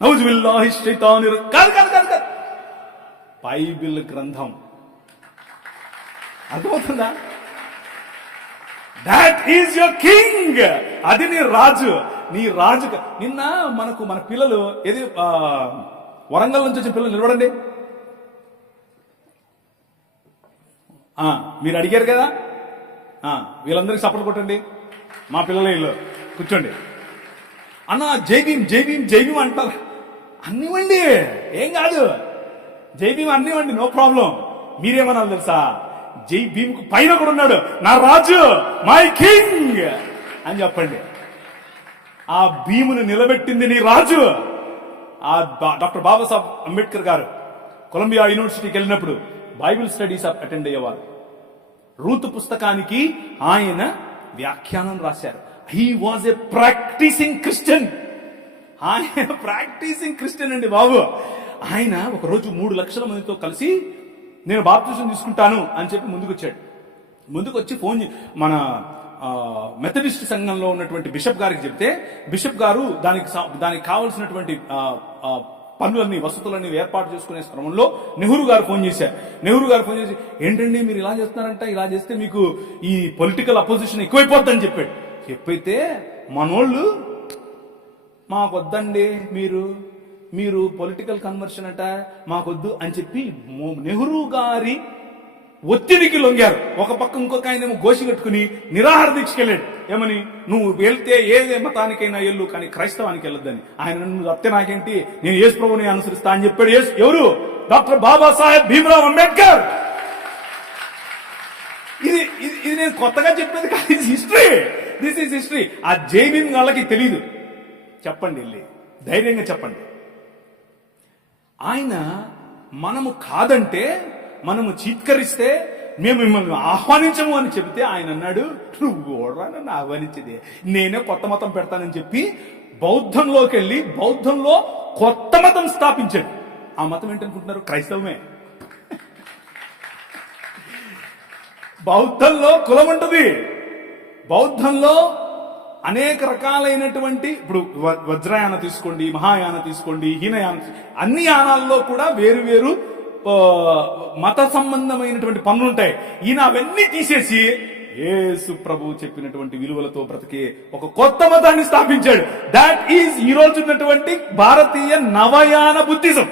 నౌజుబిల్లాహి షైతానిర్ కాదు కాదు కాదు కాదు బైబిల్ గ్రంథం. అర్థమవుతుందా? That is your king. అది నీ రాజు. నీ రాజు. నిన్న మన పిల్లలు ఏది వరంగల్ నుంచి వచ్చిన పిల్లలు నిలబడండి. మీరు అడిగారు కదా, వీళ్ళందరికీ సపోర్ట్ కొట్టండి. మా పిల్లలే ఇల్లు కూర్చోండి. అన్న జై భీమ్ జై భీమ్ జై భీమ్ అంటారు. అన్నివ్వండి, ఏం కాదు. జై భీమ్ అన్నివ్వండి, నో ప్రాబ్లం. మీరేమన్నారు తెలుసా? జై భీమ్ కు పైన కూడా ఉన్నాడు నా రాజు, మై కింగ్ అని చెప్పండి. ఆ భీమును నిలబెట్టింది నీ రాజు. ఆ డాక్టర్ బాబాసాహెబ్ అంబేద్కర్ గారు కొలంబియా యూనివర్సిటీకి వెళ్ళినప్పుడు బైబిల్ స్టడీస్ అటెండ్ అయ్యేవారు. రూతు పుస్తకానికి ఆయన వ్యాఖ్యానం రాశారు. He was a practising Christian. ఆయన ప్రాక్టీసింగ్ క్రిస్టియన్ అండి బాబు. ఆయన ఒకరోజు 3 లక్షల మందితో కలిసి నేను బాప్తిజం తీసుకుంటాను అని చెప్పి ముందుకు వచ్చి ఫోన్ మన మెథడిస్ట్ సంఘంలో ఉన్నటువంటి బిషప్ గారికి చెప్తే, బిషప్ గారు దానికి కావలసినటువంటి పనులన్నీ వసతులన్నీ ఏర్పాటు చేసుకునే క్రమంలో నెహ్రూ గారు ఫోన్ చేశారు. నెహ్రూ గారు ఫోన్ చేసి, ఏంటండి మీరు ఇలా చేస్తున్నారంట, ఇలా చేస్తే మీకు ఈ పొలిటికల్ అపోజిషన్ ఎక్కువైపోద్దని చెప్పాడు. చెప్పైతే మనోళ్ళు మాకొద్దండి, మీరు పొలిటికల్ కన్వర్షన్ అంట మాకొద్దు అని చెప్పి నెహ్రూ గారి ఒత్తిడికి లొంగారు. ఒక పక్క ఇంకొక ఆయనేమో గోషి కట్టుకుని నిరాహార దీక్షకి వెళ్ళాడు. ఏమని, నువ్వు వెళ్తే ఏ మతానికైనా వెళ్ళు కానీ క్రైస్తవానికి వెళ్ళొద్దని. ఆయన నువ్వు సత్య నాకేంటి, నేను యేసు ప్రభుని అనుసరిస్తా అని చెప్పాడు. ఎవరు? డాక్టర్ బాబాసాహెబ్ భీమ్రావ్ అంబేద్కర్. ఇది నేను కొత్తగా చెప్పేది కాదు, హిస్టరీ. This is history. ఆ జై భీమ్ వాళ్ళకి తెలీదు. చెప్పండి, వెళ్ళి ధైర్యంగా చెప్పండి. ఆయన మనము కాదంటే, మనము చీత్కరిస్తే మేము మిమ్మల్ని ఆహ్వానించము అని చెబితే ఆయన అన్నాడు, నువ్వు ఓడరా నన్ను ఆహ్వానించేది, నేనే కొత్త మతం పెడతానని చెప్పి బౌద్ధంలోకి వెళ్ళి బౌద్ధంలో కొత్త మతం స్థాపించాడు. ఆ మతం ఏంటనుకుంటున్నారు? క్రైస్తవమే. బౌద్ధంలో కులం ఉంటుంది. బౌద్ధంలో అనేక రకాలైనటువంటి, ఇప్పుడు వజ్రయాన తీసుకోండి, మహాయాన తీసుకోండి, హీనయాన, అన్ని యానాల్లో కూడా వేరు వేరు మత సంబంధమైనటువంటి పనులుంటాయి. ఈయన అవన్నీ తీసేసి యేసు ప్రభు చెప్పినటువంటి విలువలతో బ్రతికే ఒక కొత్త మతాన్ని స్థాపించాడు. దాట్ ఈజ్ ఈ రోజు ఉన్నటువంటి భారతీయ నవయాన బుద్ధిజం.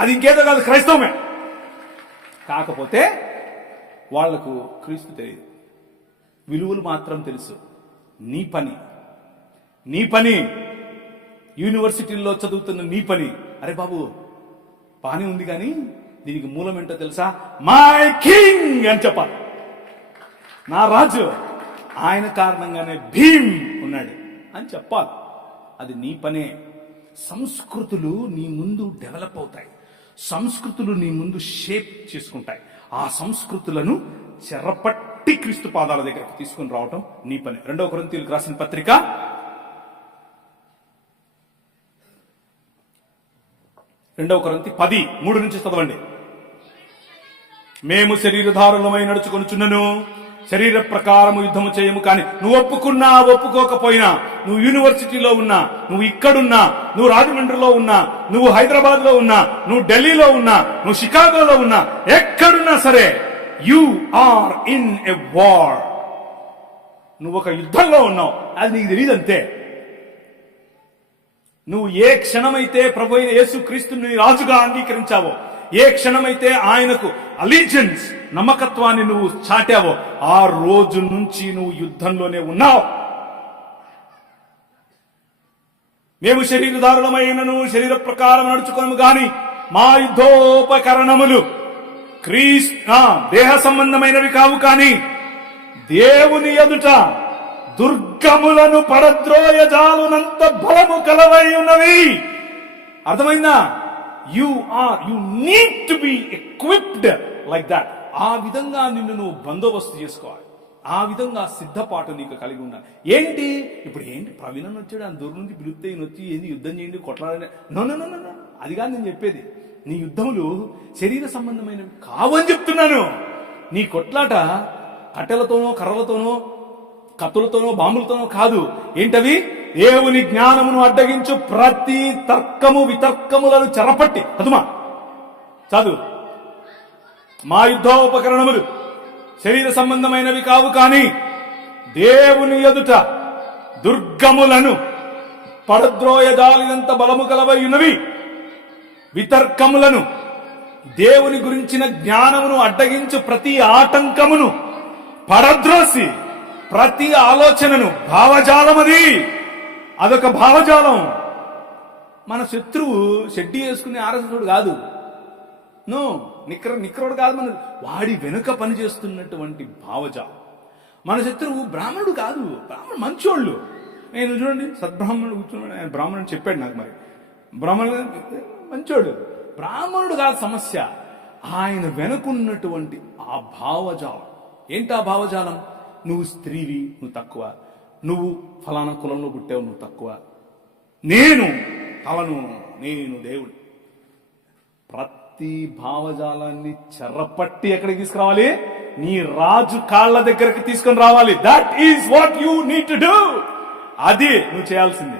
అది ఇంకేదో కాదు, క్రైస్తవమే. కాకపోతే వాళ్లకు క్రీస్తు తెలియదు, విలువలు మాత్రం తెలుసు. నీ పని యూనివర్సిటీల్లో చదువుతున్న నీ పని. అరే బాబు బానే ఉంది కానీ దీనికి మూలం ఏంటో తెలుసా? మై కింగ్ అని చెప్పాలి. నా రాజు, ఆయన కారణంగానే భీమ్ ఉన్నాడు అని చెప్పాలి. అది నీ పనే. సంస్కృతులు నీ ముందు డెవలప్ అవుతాయి. సంస్కృతులు నీ ముందు షేప్ చేసుకుంటాయి. ఆ సంస్కృతులను చెరపట్టి క్రీస్తు పాదాల దగ్గరకు తీసుకుని రావటం నీ పని. 2 కొరింథీయులకు రాసిన పత్రిక 2 కొరింథీ 10:3 నుంచి చదవండి. మేము శరీరధారులమై నడుచుకొనుచున్నను, శరీర ప్రకారము యుద్ధము చేయము. కానీ నువ్వు ఒప్పుకున్నా ఒప్పుకోకపోయినా, నువ్వు యూనివర్సిటీలో ఉన్నా, నువ్వు ఇక్కడున్నా, నువ్వు రాజమండ్రిలో ఉన్నా, నువ్వు హైదరాబాద్ లో ఉన్నా, నువ్వు ఢిల్లీలో ఉన్నా, నువ్వు షికాగోలో ఉన్నా, ఎక్కడున్నా సరే, you are in a war. నువ్వు ఒక యుద్ధంలో ఉన్నావు, అది నీకు తెలియదు అంతే. నువ్వు ఏ క్షణమైతే ప్రభు అయిన యేసు క్రీస్తుని రాజుగా అంగీకరించావో, ఏ క్షణమైతే ఆయనకు అలీజియన్స్ నమ్మకత్వాన్ని నువ్వు చాటావో, ఆ రోజు నుంచి నువ్వు యుద్ధంలోనే ఉన్నావు. మేము శరీరధారులమైనను శరీర ప్రకారం నడుచుకోము గాని మా యుద్ధోపకరణములు దేహ సంబంధమైనవి కావు, కానీ దేవుని ఎదుట దుర్గములను పడద్రోయజాలునంత బలము కలవై ఉన్నవి. అర్థమైందా? You need to be equipped like that. ఆ విధంగా నిన్ను నువ్వు బందోబస్తు చేసుకోవాలి. ఆ విధంగా సిద్ధపాటు నీకు కలిగి ఉండాలి. ఏంటి ఇప్పుడు ప్రవీణ్ అని వచ్చాడు, ఆయన దూరం నుంచి పిలుస్తే ఈయన వచ్చి ఏంది యుద్ధం చేయండి కొట్లాడని. నో, అది కాదు నేను చెప్పేది. నీ యుద్ధములు శరీర సంబంధమైనవి కావని చెప్తున్నాను. నీ కొట్లాట కట్టెలతోనో, కర్రలతోనో, కత్తులతోనో, బాంబులతోనో కాదు. ఏంటవి? దేవుని జ్ఞానమును అడ్డగించు ప్రతి తర్కము వితర్కములను చెరపట్టి అదుమా చదువు. మా యుద్ధోపకరణములు శరీర సంబంధమైనవి కావు, కానీ దేవుని ఎదుట దుర్గములను పడద్రోయజాలినంత బలము కలవై ఉన్నవి. వితర్కములను, దేవుని గురించిన జ్ఞానమును అడ్డగించు ప్రతి ఆటంకమును పడద్రోసి ప్రతి ఆలోచనను, భావజాలం అదొక భావజాలం. మన శత్రువు షెడ్డి వేసుకునే ఆర్ఎస్ఎస్ కాదు, నో నిక్కరోడు కాదు, మన వాడి వెనుక పనిచేస్తున్నటువంటి భావజాలం. మన శత్రువు బ్రాహ్మణుడు కాదు, బ్రాహ్మణుడు మంచోళ్ళు. నేను చూడండి సద్బ్రాహ్మణుడు కూర్చున్నాడు, ఆయన బ్రాహ్మణుడు చెప్పాడు నాకు. మరి బ్రాహ్మణుడు మంచోడు, బ్రాహ్మణుడు కాదు సమస్య, ఆయన వెనుకున్నటువంటి ఆ భావజాలం. ఏంటి ఆ భావజాలం? నువ్వు స్త్రీవి, నువ్వు తక్కువ, నువ్వు ఫలానా కులంలో పుట్టావు, నువ్వు తక్కువ, నేను తలను, నేను దేవుడు. ప్రతి భావజాలాన్ని చెరపట్టి ఎక్కడికి తీసుకురావాలి? నీ రాజు కాళ్ళ దగ్గరికి తీసుకొని రావాలి. That is what you need to do. అది నువ్వు చేయాల్సింది.